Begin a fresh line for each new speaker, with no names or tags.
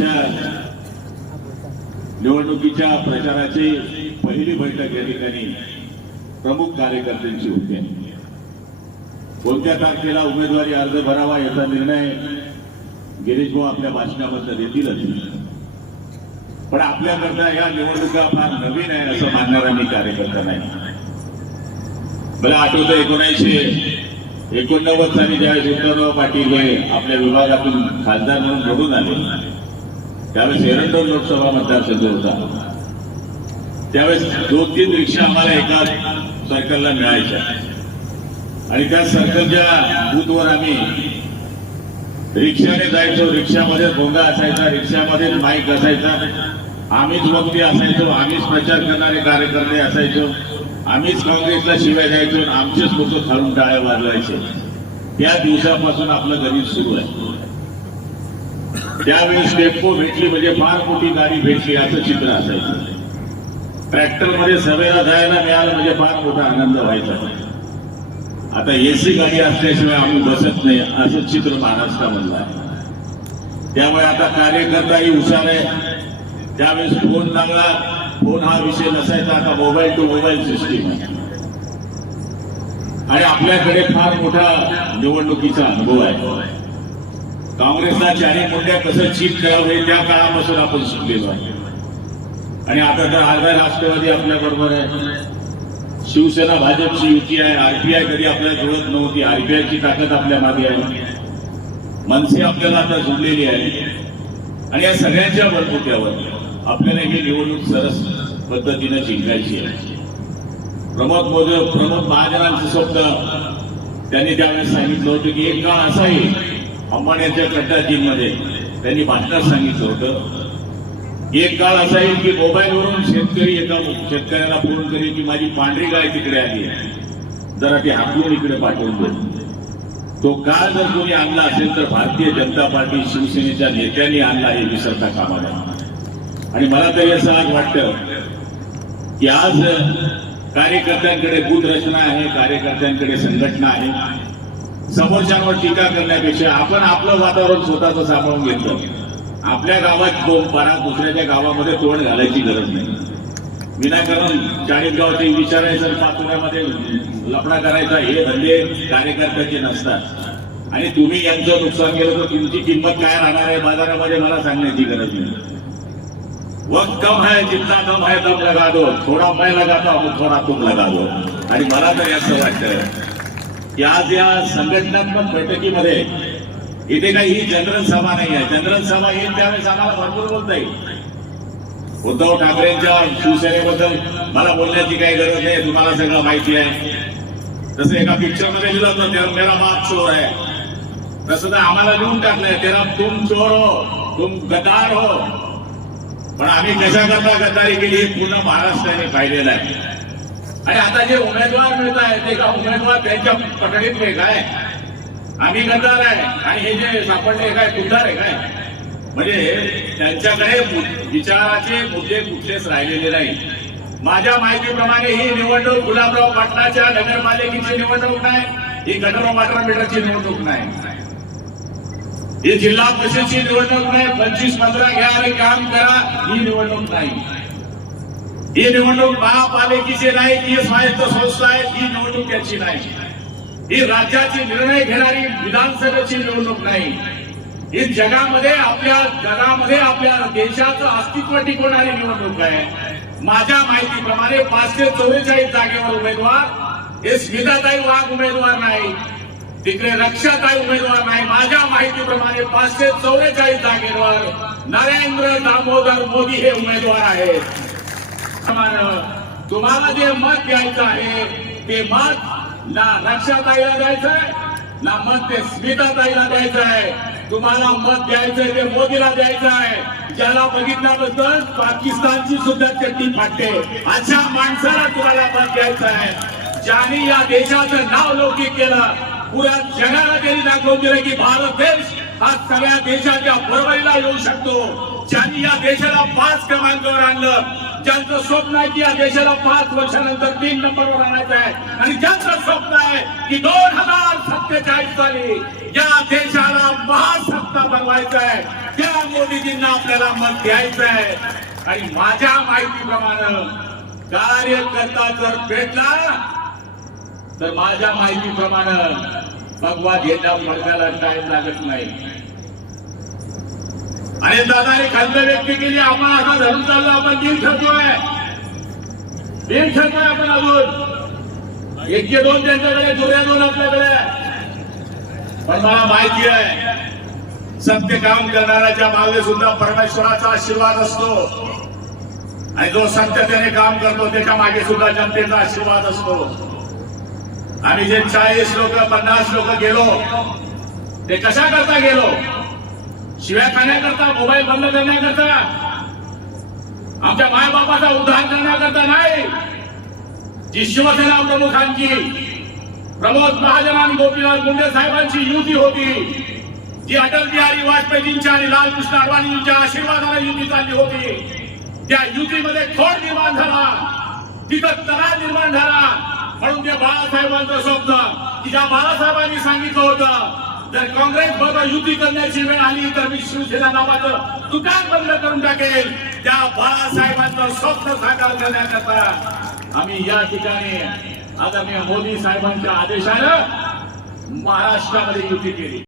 लोकसभेच्या निवडणुकीच्या प्रचाराची पहिली बैठक या ठिकाणी प्रमुख कार्यकर्त्यांची होती. कोणत्या तारखेला उमेदवारी अर्ज भरावा याचा निर्णय गिरीश भाऊ आपल्या भाषणामध्ये देतीलच. पण आपल्याकरता या निवडणुका फार नवीन आहे असं मानणारा मी कार्यकर्ता नाही. मला आठवतं एकोणीसशे एकोणनव्वद साली ज्यावेळेस उत्तरराव पाटील हे आपल्या विभागातून खासदार म्हणून निवडून आले त्यावेळेस एरंडोल लोकसभा मतदारसंघ होता. त्यावेळेस दोन तीन रिक्षा आम्हाला एका सर्कलला मिळायच्या. आणि त्या सर्कलच्या बूथवर आम्ही रिक्षाने जायचो. रिक्षामध्ये भोंगा असायचा रिक्षामध्ये माईक असायचा. आम्हीच वक्ती असायचो आम्हीच प्रचार करणारे कार्यकर्ते असायचो. आम्हीच काँग्रेसला शिवाय द्यायचो आमचेच लोक खालून टाळ्या वाजवायचे. त्या दिवसापासून आपलं गणित सुरू आहे. त्यावेळेस टेम्पो भेटली म्हणजे फार मोठी गाडी भेटली असं चित्र असायचं. ट्रॅक्टरमध्ये सभेला जायला मिळालं म्हणजे फार मोठा आनंद व्हायचा. आता एसी गाडी असल्याशिवाय आम्ही बसत नाही असं चित्र महाराष्ट्रामधलं आहे. त्यामुळे आता कार्यकर्ताही हुशार आहे त्यावेळेस फोन लागला. फोन हा विषय नसायचा आता मोबाईल टू मोबाईल सिस्टीम आहे. आणि आपल्याकडे फार मोठा निवडणुकीचा अनुभव आहे. काँग्रेसला चारी मुंड्या कसं चीप करावं हे त्या काळापासून आपण शिकलेलो आहे आणि आता तर अर्धा राष्ट्रवादी आपल्या बरोबर आहे. शिवसेना भाजपची युती आहे आरपीआय कधी आपल्याला जुळत नव्हती आरपीआयची ताकद आपल्या मागे आहे. मनसे आपल्याला आता जुळलेली आहे. आणि या सगळ्यांच्या बलबुत्यावर आपल्याला ही निवडणूक सरस पद्धतीने जिंकायची आहे. प्रमोद मोदी प्रमोद महाजनांचं स्वप्न त्यांनी त्यावेळेस सांगितलं होतं की एक काळ असा येईल अंबाड्याच्या कट्टाजीमध्ये त्यांनी भाषणात सांगितलं होतं. एक काळ असा येईल की मोबाईलवरून शेतकरी एका शेतकऱ्याला फोन करेल की माझी पांढरी गाय तिकडे आली आहे. जरा ती हाकलून इकडे पाठवून दे. तो काळ जर कोणी आणला असेल तर भारतीय जनता पार्टी शिवसेनेच्या नेत्यांनी आणला हे विसरता कामाला. आणि मला तरी असं आज वाटतं की आज कार्यकर्त्यांकडे बूथ रचना आहे कार्यकर्त्यांकडे संघटना आहे. समोरच्यावर टीका करण्यापेक्षा आपण आपलं वातावरण स्वतःच सांभाळून घेतलं आपल्या गावात दोन बारा दुसऱ्याच्या गावामध्ये तोंड घालायची गरज नाही. विनाकारण चाळीसगावचे विचारायचं पातुऱ्यामध्ये लपडा करायचा हे धंदे कार्यकर्त्याचे नसतात. आणि तुम्ही यांचं नुकसान केलं तर तुमची किंमत काय राहणार आहे बाजारामध्ये मला सांगण्याची गरज नाही. वक्त कम है जितना कम है दम लगा दो थोडा मैं लगाता हूं थोडा तुम लगा दो आणि मला तर असं वाटतं. की आज या संघटनात्मक बैठकीमध्ये इथे काही ही जनरल सभा नाही आहे. जनरल सभा येईल त्यावेळेस आम्हाला भरपूर बोलता येईल. उद्धव ठाकरेंच्या शिवसेनेबद्दल मला बोलण्याची काही गरज नाही तुम्हाला सगळं माहिती आहे. तसं एका पिक्चरमध्ये लिहिलं होतं मेरा बाप चोर आहे तसं तर आम्हाला लिहून टाकलंय तेरा तुम चोर हो तुम गद्दार हो. पण आम्ही कशा करता गद्दारी केली हे पूर्ण महाराष्ट्राने पाहिलेलं आहे. आणि आता जे उमेदवार मिळत आहेत ते का उमेदवार त्यांच्या पकडीतले काय आम्ही गद्दार आहे. आणि हे जे सापडले काय तुझार आहे काय? म्हणजे त्यांच्याकडे विचाराचे मुद्दे कुठलेच राहिलेले नाही. माझ्या माहितीप्रमाणे ही निवडणूक गुलाबराव पाटलाच्या नगरपालिकेची निवडणूक नाही ही गणराव पाटला मीटरची निवडणूक नाही. ही जिल्हा परिषदची निवडणूक नाही पंचवीस पंधरा घ्या आणि काम करा ही निवडणूक नाही. ही निवडणूक महापालिकेची नाही ही स्वायत्त संस्था आहे ही निवडणूक याची नाही. ही राज्याची निर्णय घेणारी विधानसभेची निवडणूक नाही. ही जगामध्ये आपल्या जगामध्ये आपल्या देशाचं अस्तित्व टिकवणारी निवडणूक आहे. माझ्या माहितीप्रमाणे पाचशे चौवेचाळीस जागेवर उमेदवार, हे स्मिताताई वाघ उमेदवार नाही. तिकडे रक्षाताई उमेदवार नाही. माझ्या माहितीप्रमाणे पाचशे चौवेचाळीस जागेवर नरेंद्र दामोदर मोदी हे उमेदवार आहेत. समान तुम्हाला जे मत द्यायचं आहे ते मत ना रक्षाताईला द्यायचंय ना मत ते स्मिताताईला द्यायचं आहे तुम्हाला मत द्यायचंय ते मोदीला द्यायचं आहे ज्याला बघितल्याबद्दल पाकिस्तानची सुद्धा चट्टी फाटते. अशा माणसाला तुम्हाला मत द्यायचं आहे ज्याने या देशाचं नाव लौकिक केलं पुऱ्या जगाला त्यांनी दाखवून दिलं की भारत देश हा सगळ्या देशाच्या बरोबरीला येऊ शकतो. ज्यांनी या देशाला पाच क्रमांकावर आणलं ज्यांचं स्वप्न आहे की या देशाला पाच वर्षानंतर तीन नंबरवर आणायचं आहे. आणि ज्यांचं स्वप्न आहे की दोन हजार सत्तेचाळीस साली या देशाला महासत्ता बनवायचं आहे त्या मोदीजींना आपल्याला मत द्यायचं आहे. आणि माझ्या माहितीप्रमाणे कार्यकर्ता जर भेटला तर माझ्या माहितीप्रमाणे भगवा झेंडा फडकायला टाइम लागत नाही. आणि दादाने खंत व्यक्ती केली आपण असा धरून चाललो आपण दिन ठरतोय दिन ठरतोय आपण अजून. एकशे दोन त्यांच्याकडे जुऱ्या दोन आपल्याकडे. पण मला माहिती आहे सत्य काम करणाऱ्याच्या मागे सुद्धा परमेश्वराचा आशीर्वाद असतो. आणि जो सत्यतेने काम करतो त्याच्यामागे सुद्धा जनतेचा आशीर्वाद असतो. आम्ही जे चाळीस लोक पन्नास लोक गेलो ते कशा करता गेलो? शिव्या खाण्याकरता मोबाईल बंद करण्याकरता आमच्या मायबापाचा उद्धार करण्याकरता नाही. जी शिवसेना प्रमुखांची प्रमोद महाजन आणि गोपीनाथ मुंडे साहेबांची युती होती जी अटल बिहारी वाजपेयींच्या आणि लालकृष्ण अडवाणींच्या आशीर्वादाने युती चालली होती त्या युतीमध्ये खोड निर्माण झाला तिथं तणाव निर्माण झाला. म्हणून त्या बाळासाहेबांचं स्वप्न की ज्या बाळासाहेबांनी सांगितलं होतं जर काँग्रेस बरोबर युती करण्याची वेळ आली तर मी शिवसेना नावाचं दुकान बंद करून टाकेल त्या बाळासाहेबांचं स्वप्न साकार करण्याकरता आम्ही या ठिकाणी आदरणीय मोदी साहेबांच्या आदेशानं महाराष्ट्रामध्ये युती केली.